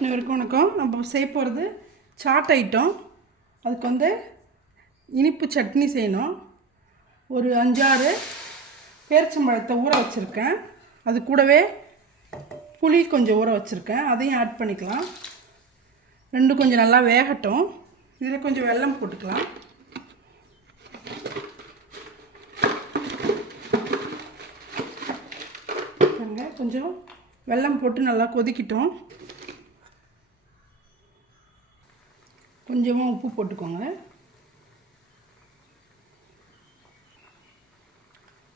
அனைவருக்கும் வணக்கம். நம்ம செய்ய போகிறது சாட் ஐட்டம். அதுக்கு இனிப்பு சட்னி செய்யணும். ஒரு 5-6 பேரிச்சம்பழத்தை ஊற வச்சுருக்கேன். அது கூடவே புளி கொஞ்சம் ஊற வச்சுருக்கேன், அதையும் ஆட் பண்ணிக்கலாம். ரெண்டும் கொஞ்சம் நல்லா வேகட்டும். இதில் கொஞ்சம் வெல்லம் போட்டுக்கலாம். கொஞ்சம் வெல்லம் போட்டு நல்லா கொதிக்கிட்டோம். கொஞ்சமாக உப்பு போட்டுக்கோங்க.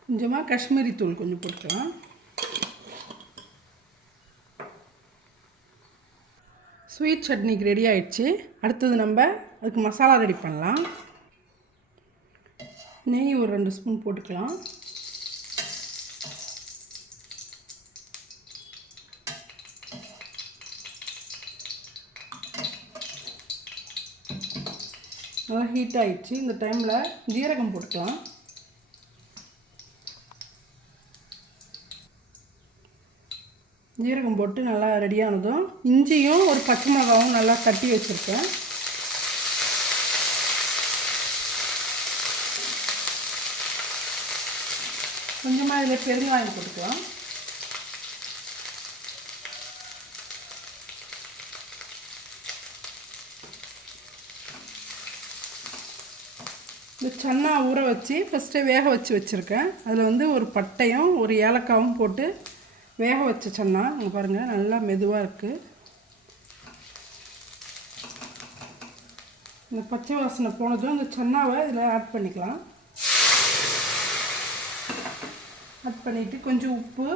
கொஞ்சமாக காஷ்மீரி தூள் கொஞ்சம் போட்டுக்கலாம். ஸ்வீட் சட்னிக்கு ரெடி ஆயிடுச்சு. அடுத்தது நம்ம அதுக்கு மசாலா ரெடி பண்ணலாம். நெய் ஒரு 2 ஸ்பூன் போட்டுக்கலாம். நல்லா ஹீட் ஆகிடுச்சு. இந்த டைமில் ஜீரகம் போட்டுக்கலாம். ஜீரகம் போட்டு நல்லா ரெடியானதும் இஞ்சியும் ஒரு பச்சை மிளகாவும் நல்லா தட்டி வச்சுருக்கேன். கொஞ்சமாக இதில் பெருங்காயம் போட்டுக்கலாம். இந்த சன்னா ஊற வச்சு ஃபஸ்ட்டு வேக வச்சுருக்கேன். அதில் ஒரு பட்டையும் ஒரு ஏலக்காவும் போட்டு வேக வச்ச சன்னா. அங்கே பாருங்கள், நல்லா மெதுவாக இருக்குது. இந்த பச்சை வாசனை போனதும் இந்த சன்னாவை இதில் ஆட் பண்ணிக்கலாம். ஆட் பண்ணிவிட்டு கொஞ்சம் உப்பு,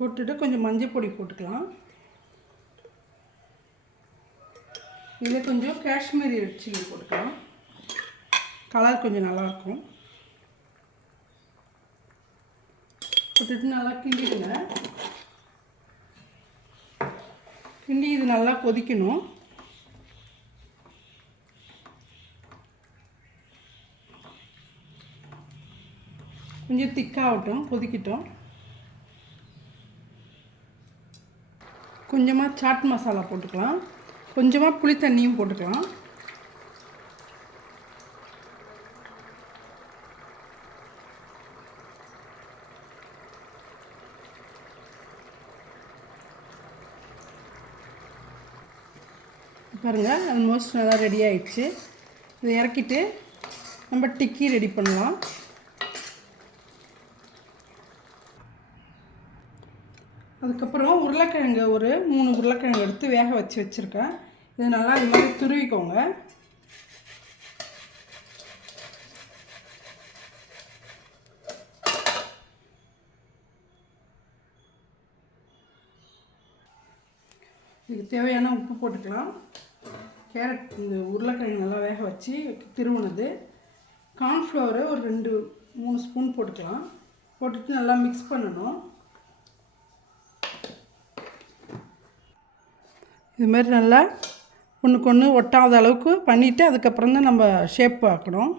போட்டுட்டு கொஞ்சம் மஞ்சள் பொடி போட்டுக்கலாம். இதில் கொஞ்சம் காஷ்மீரி ரெட் சில்லி போட்டுக்கலாம். கலர் கொஞ்சம் நல்லாயிருக்கும். போட்டுட்டு நல்லா கிண்டிடுங்க. கிண்டி இது நல்லா கொதிக்கணும். கொஞ்சம் திக்காகட்டும், கொதிக்கட்டும். கொஞ்சமாக சாட் மசாலா போட்டுக்கலாம். கொஞ்சமாக புளி தண்ணியும் போட்டுக்கலாம். பாருங்கள், ஆல்மோஸ்ட் நல்லா ரெடி ஆயிடுச்சு. இதை இறக்கிட்டு நம்ம டிக்கி ரெடி பண்ணலாம். அதுக்கப்புறம் உருளைக்கிழங்கு ஒரு 3 உருளைக்கிழங்கு எடுத்து வேக வச்சுருக்கேன். இது நல்லா இது மாதிரி துருவிக்கோங்க. இதுக்கு தேவையான உப்பு போட்டுக்கலாம். கேரட், இந்த உருளைக்கிழங்கு நல்லா வேக வச்சு திருவுனது. கார்ன்ஃப்ளவரை ஒரு 2-3 ஸ்பூன் போட்டுக்கலாம். போட்டுட்டு நல்லா மிக்ஸ் பண்ணணும். இதுமாரி நல்லா ஒன்றுக்கு ஒன்று ஒட்டாத அளவுக்கு பண்ணிவிட்டு அதுக்கப்புறம் தான் நம்ம ஷேப் ஆக்கணும்.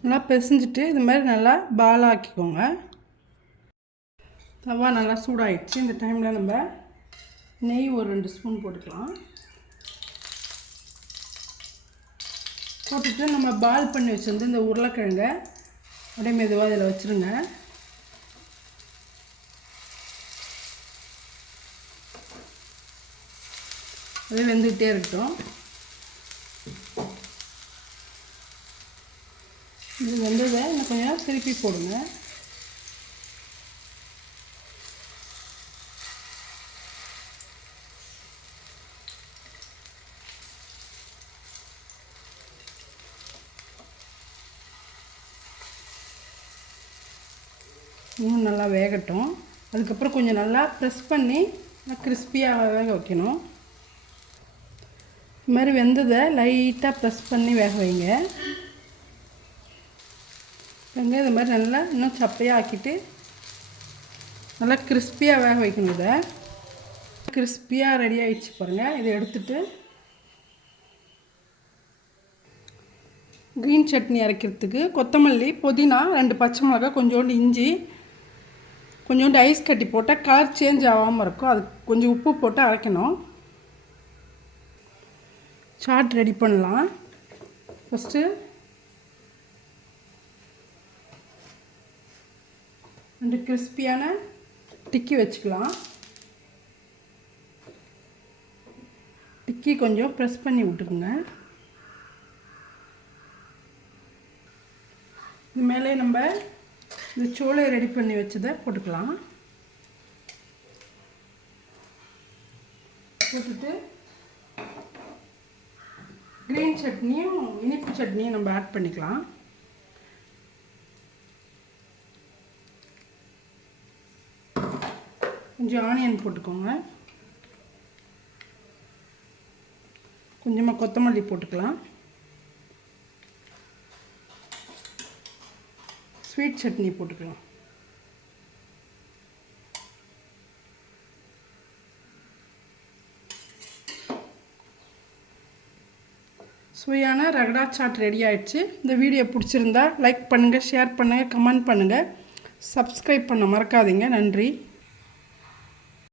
நல்லா பிசைஞ்சிட்டு இதுமாரி நல்லா பால் ஆக்கிக்கோங்க. தவா நல்லா சூடாகிடுச்சு. இந்த டைமில் நம்ம நெய் ஒரு 2 ஸ்பூன் போட்டுக்கலாம். போட்டுட்டு நம்ம பால் பண்ணி வச்சுருந்து இந்த உருளைக்கிழங்கை அப்படியே மெதுவாக இதில் வச்சுருங்க. அது வெந்துக்கிட்டே இருக்கட்டும். இது வெந்ததை இன்னும் கொஞ்சம் திருப்பி போடுங்க. இன்னும் நல்லா வேகட்டும். அதுக்கப்புறம் கொஞ்சம் நல்லா ப்ரெஸ் பண்ணி கிறிஸ்பியாக வேக வைக்கணும். இது மாதிரி வெந்ததை லைட்டாக ப்ரெஸ் பண்ணி வேக வைங்க. இது மாதிரி நல்லா இன்னும் சப்பையாக ஆக்கிட்டு நல்லா கிறிஸ்பியாக வேக வைக்கணும். இதை கிறிஸ்பியாக ரெடி ஆகிடுச்சு பாருங்கள். இதை எடுத்துட்டு க்ரீன் சட்னி அரைக்கிறதுக்கு கொத்தமல்லி, புதினா, 2 பச்சை மிளகாய், கொஞ்சோண்டு இஞ்சி, கொஞ்சோண்டு ஐஸ் கட்டி போட்டால் கலர் சேஞ்ச் ஆகாமல் இருக்கும். அது கொஞ்சம் உப்பு போட்டு அரைக்கணும். சாட் ரெடி பண்ணலாம். ஃபஸ்ட்டு 2 கிறிஸ்பியான டிக்கி வச்சுக்கலாம். டிக்கி கொஞ்சம் ப்ரெஸ் பண்ணி விட்டுக்குங்க. இது மேலே நம்ம இந்த சோளை ரெடி பண்ணி வச்சதை போட்டுக்கலாம். போட்டுட்டு க்ரீன் சட்னியும் இனிப்பு சட்னியும் நம்ம ஆட் பண்ணிக்கலாம். கொஞ்சம் ஆனியன் போட்டுக்கோங்க. கொஞ்சமாக கொத்தமல்லி போட்டுக்கலாம். ஸ்வீட் சட்னி போட்டுக்கலாம். சுவையான ரகடா சாட் ரெடி ஆயிடுச்சு. இந்த வீடியோ பிடிச்சிருந்தா லைக் பண்ணுங்கள், ஷேர் பண்ணுங்கள், கமெண்ட் பண்ணுங்கள், சப்ஸ்கிரைப் பண்ண மறக்காதீங்க. நன்றி.